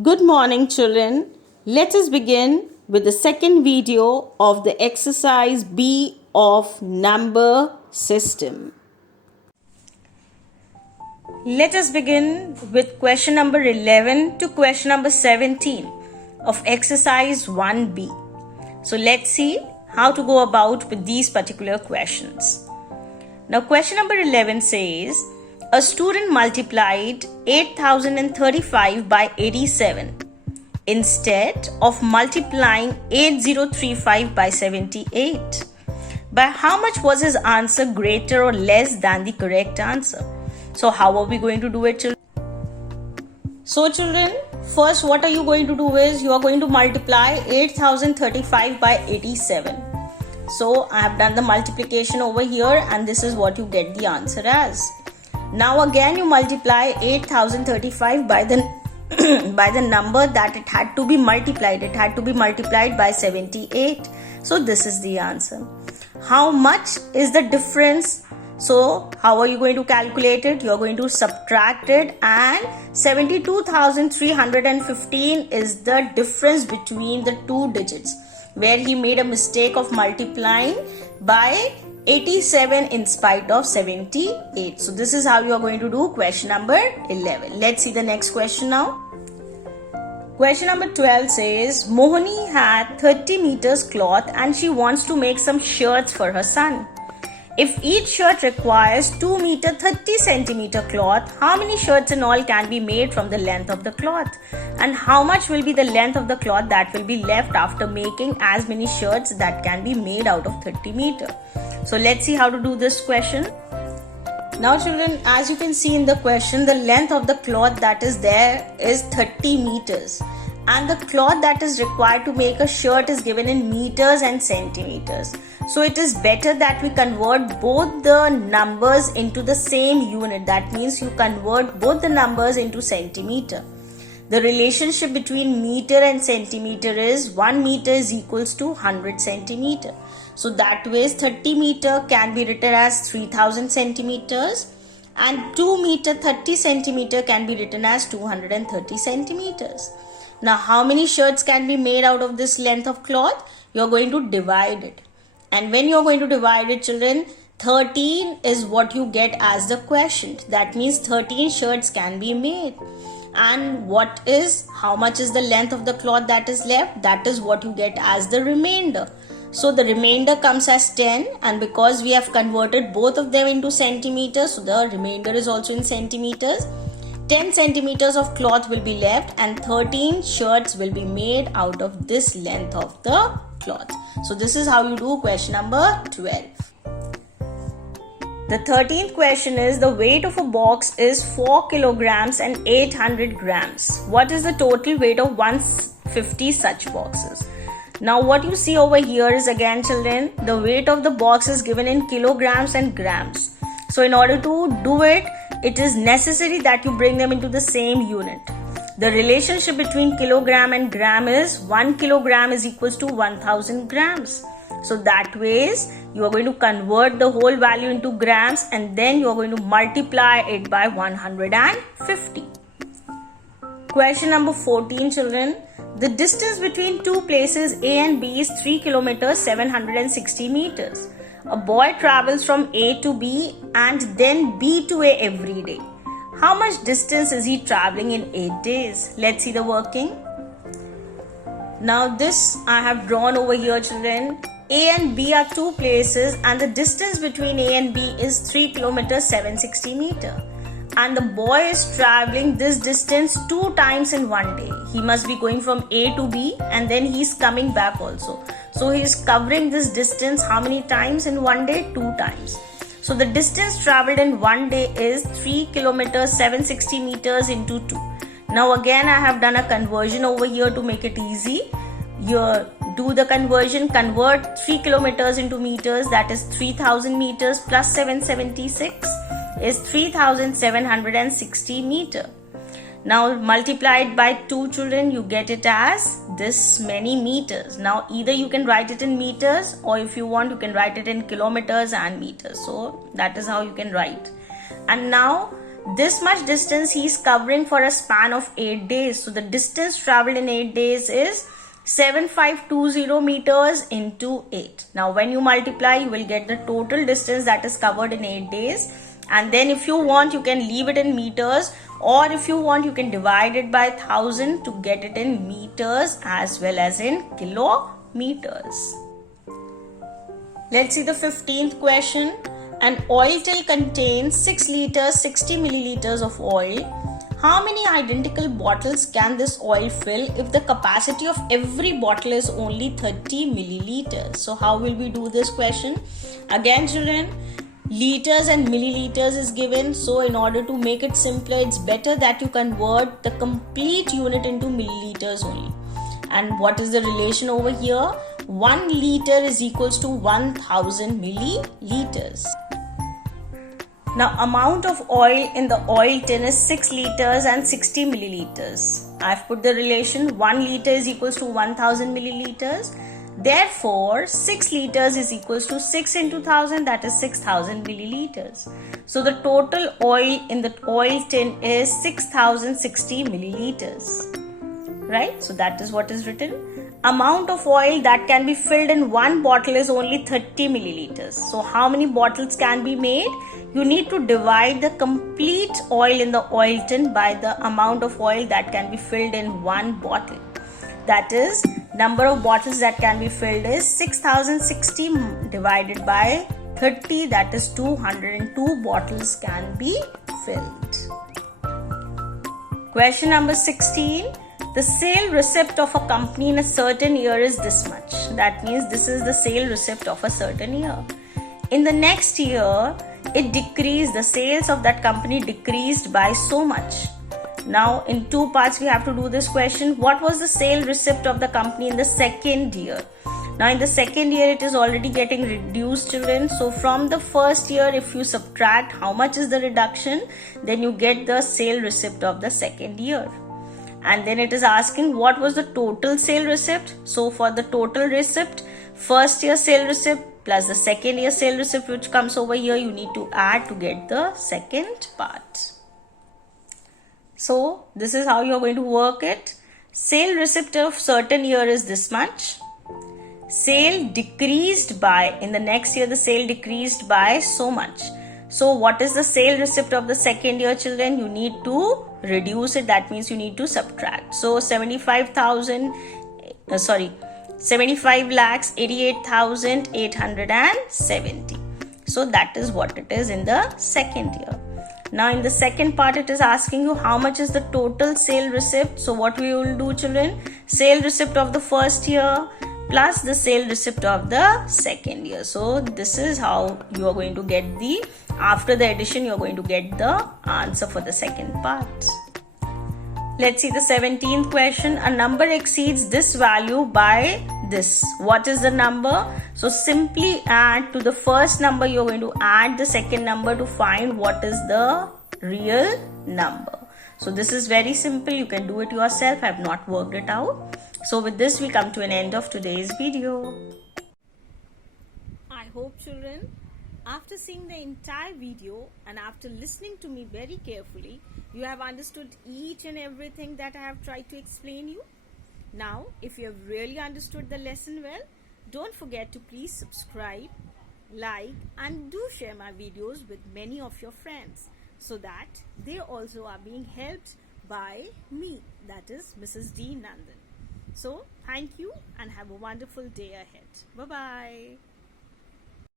Good morning, children. Let us begin with the second video of the exercise B of number system. Let us begin with question number 11 to question number 17 of exercise 1B. So let's see how to go about with these particular questions. Now question number 11 says, a student multiplied 8035 by 87 instead of multiplying 8035 by 78. By how much was his answer greater or less than the correct answer? So how are we going to do it, children? So children, first what are you going to do is you are going to multiply 8035 by 87. So I have done the multiplication over here and this is what you get the answer as. Now again you multiply 8035 by the by the number that it had to be multiplied. It had to be multiplied by 78. So this is the answer. How much is the difference? So how are you going to calculate it? You are going to subtract it, and 72,315 is the difference between the two digits where he made a mistake of multiplying by 87 in spite of 78. So this is how you are going to do question number 11. Let's see the next question now. Question number 12 says, Mohani had 30 meters cloth and she wants to make some shirts for her son. If each shirt requires 2 meter 30 centimeter cloth, how many shirts in all can be made from the length of the cloth? And how much will be the length of the cloth that will be left after making as many shirts that can be made out of 30 meter? So let's see how to do this question. Now children, as you can see in the question, the length of the cloth that is there is 30 meters. And the cloth that is required to make a shirt is given in meters and centimeters. So it is better that we convert both the numbers into the same unit. That means you convert both the numbers into centimeter. The relationship between meter and centimeter is 1 meter is equals to 100 centimeter. So that way 30 meter can be written as 3000 centimeters and 2 meter 30 centimeter can be written as 230 centimeters. Now how many shirts can be made out of this length of cloth? You are going to divide it. And when you are going to divide it, children, 13 is what you get as the quotient. That means 13 shirts can be made. And how much is the length of the cloth that is left? That is what you get as the remainder. So the remainder comes as 10, and because we have converted both of them into centimeters, so the remainder is also in centimeters. 10 centimeters of cloth will be left and 13 shirts will be made out of this length of the cloth. So this is how you do question number 12. The 13th question is, the weight of a box is 4 kilograms and 800 grams. What is the total weight of 150 such boxes? Now what you see over here is, again children, the weight of the box is given in kilograms and grams. So in order to do it, it is necessary that you bring them into the same unit. The relationship between kilogram and gram is 1 kilogram is equals to 1000 grams. So that ways you are going to convert the whole value into grams and then you are going to multiply it by 150. Question number 14, children. The distance between two places A and B is 3 kilometers 760 meters. A boy travels from A to B and then B to A every day. How much distance is he traveling in 8 days? Let's see the working. Now this I have drawn over here, children. A and B are two places and the distance between A and B is 3 kilometers 760 meters. And the boy is traveling this distance 2 times in one day. He must be going from A to B and then he is coming back also. So he is covering this distance how many times in one day? 2 times. So the distance traveled in one day is 3 kilometers 760 meters into 2. Now again I have done a conversion over here to make it easy. You do the conversion, convert 3 kilometers into meters, that is 3000 meters plus 776 is 3760 meter. Now multiply it by 2, children, you get it as this many meters. Now either you can write it in meters or if you want you can write it in kilometers and meters. So that is how you can write. And now this much distance he is covering for a span of 8 days. So the distance traveled in 8 days is 7520 meters into 8. Now when you multiply, you will get the total distance that is covered in 8 days. And then if you want, you can leave it in meters, or if you want, you can divide it by 1000 to get it in meters as well as in kilometers. Let's see the 15th question. An oil till contains 6 liters 60 milliliters of oil. How many identical bottles can this oil fill if the capacity of every bottle is only 30 milliliters? So how will we do this question? Again, children, liters and milliliters is given. So in order to make it simpler, it's better that you convert the complete unit into milliliters only. And what is the relation over here? 1 liter is equals to 1000 milliliters. Now amount of oil in the oil tin is 6 liters and 60 milliliters. I've put the relation 1 liter is equals to 1000 milliliters. Therefore 6 liters is equals to 6 into 1000, that is 6000 milliliters. So the total oil in the oil tin is 6060 milliliters. Right? So that is what is written. Amount of oil that can be filled in one bottle is only 30 milliliters. So how many bottles can be made? You need to divide the complete oil in the oil tin by the amount of oil that can be filled in one bottle. That is, number of bottles that can be filled is 6060 divided by 30, that is 202 bottles can be filled. Question number 16. The sale receipt of a company in a certain year is this much. That means this is the sale receipt of a certain year. In the next year, it decreased, the sales of that company decreased by so much. Now in two parts we have to do this question. What was the sale receipt of the company in the second year? Now in the second year it is already getting reduced, children. So from the first year, if you subtract how much is the reduction, then you get the sale receipt of the second year. And then it is asking what was the total sale receipt. So for the total receipt, first year sale receipt plus the second year sale receipt which comes over here, you need to add to get the second part. So this is how you are going to work it. Sale receipt of certain year is this much. Sale decreased by, in the next year the sale decreased by so much. So what is the sale receipt of the second year, children? You need to reduce it. That means you need to subtract. So 75 lakhs 88,870. So that is what it is in the second year. Now in the second part it is asking you how much is the total sale receipt. So what we will do, children? Sale receipt of the first year plus the sale receipt of the second year. So this is how you are going to get the, after the addition you are going to get the answer for the second part. Let's see the 17th question. A number exceeds this value by this. What is the number? So simply add to the first number, you are going to add the second number to find what is the real number. So this is very simple. You can do it yourself. I have not worked it out. So with this we come to an end of today's video. I hope, children, after seeing the entire video and after listening to me very carefully, you have understood each and everything that I have tried to explain you. Now, if you have really understood the lesson well, don't forget to please subscribe, like and do share my videos with many of your friends so that they also are being helped by me, that is Mrs. D. Nandan. So, thank you and have a wonderful day ahead. Bye-bye.